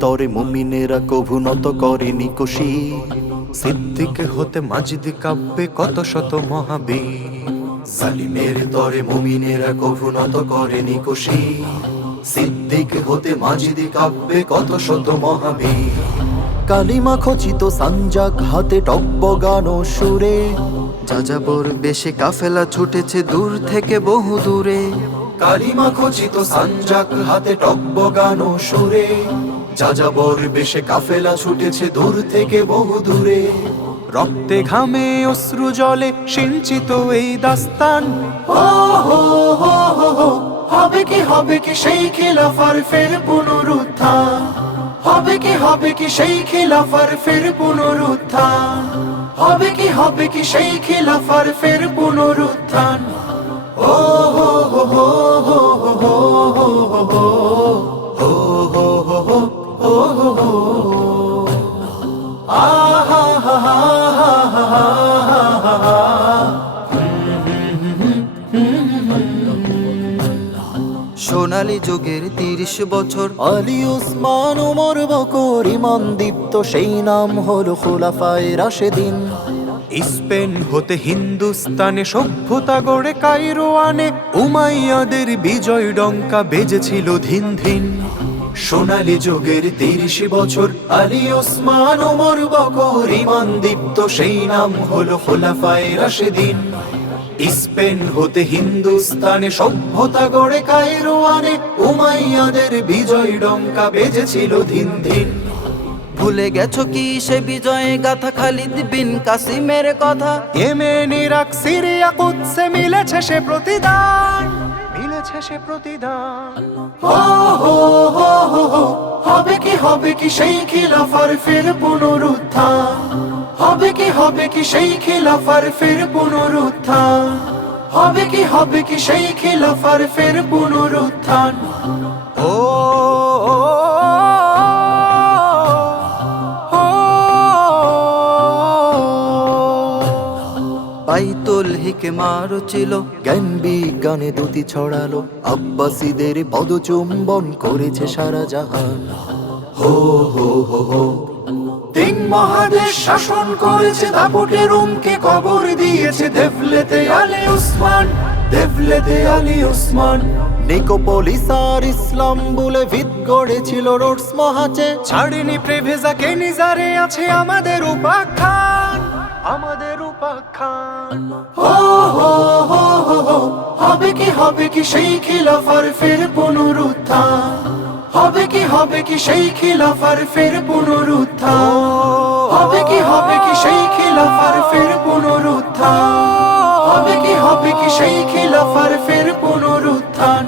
তরে মুমিনেরা কভু নত করেনি কুশি সিদ্দিক হতে মাজিদ কাব্যে কত শত মহাবীর। সালিমের তরে মুমিনেরা কভু নত করেনি কুশি সিদ্দিক হতে মাজিদি কাব্যে কত শত মহাবীর। কালিমা খচিত সাঞ্জাক হাতে টব্য গান ও সুরে। যাযাবর বেশে কাফেলা ছুটেছে দূর থেকে বহু দূরে। কালিমা খচিত সাঞ্জাক হাতে টব্য গান ও সুরে। যাযাবর বেশে কাফেলা ছুটেছে দূর থেকে বহু দূরে। রক্তে ঘামে অশ্রু জলে সিঞ্চিত এই দাস্তান। হবে কি হবে কি সেই খিলাফার ফের পুনরুত্থান। হবে কি হবে কি সেই খিলাফার ফের পুনরুত্থান। হবে কি হবে কি সেই খিলাফার ফের পুনরুত্থান। ও সোনালী যুগের তিরিশ বছর। আলী উসমান ওমর বকর ইমান দীপ্ত, সেই নাম হলো খোলাফায়ে রাশেদিন। স্পেন হতে হিন্দুস্তানে সভ্যতা গড়ে কায়রো আনে উমাইয়াদের বিজয় ডঙ্কা বেজেছিল ধিন ধিন সোনালী যুগের তিরিশ বছর, আলী ওসমান ওমর বকর ইমান দীপ্ত, সেই নাম হলো খোলাফায়ে রাশেদিন। স্পেন হতে হিন্দুস্তানে সভ্যতা গড়ে কায়রো আনে উমাইয়াদের বিজয় ডঙ্কা বেজেছিল দিন দিন ভুলে গেছো কি সে বিজয়ে গাথা খালিদ বিন কাসিমের কথা? ইয়েমেন ইরাক সিরিয়া কুৎসে মিলেছে সে প্রতিদান। মিলেছে সে প্রতিদান। হো হো হো হো হো, হবে কি হবে কি সেই খিলাফার ফের পুনরুত্থান। হবে কি হবে কি সেই খিলাফার ফের পুনরুত্থান? হবে কি হবে কি সেই খিলাফার ফের পুনরুত্থান? ও বাইতুল হিকমার ছিল জ্ঞান বিজ্ঞানে দুটি ছড়ালো আব্বাসীদের পদচুম্বন করেছে সারা জাহান। হো হো হো হো তিন মহাদেশ শাসন করেছে দাপটে রুমকে কবর দিয়েছে দেভলেতে আলী উসমান দেভলেতে আলী উসমান। নিকোপলিস আর ইসলাম বলে ভিত গড়েছিল রোডস মহাচে। ছাড়িনি প্রেভেজা কে নিজারে আছে আমাদের উপাখ্যান? আমাদের উপাখ্যান। হো হো হো হো হো, হবে কি হবে কি সেই খিলাফার ফের পুনরুত্থান। হবে কি হবে কি সেই খিলাফার ফের পুনরুত্থান? হবে কি হবে কি সেই খিলাফার ফের পুনরুত্থান? হবে কি হবে কি সেই খিলাফার ফের পুনরুত্থান?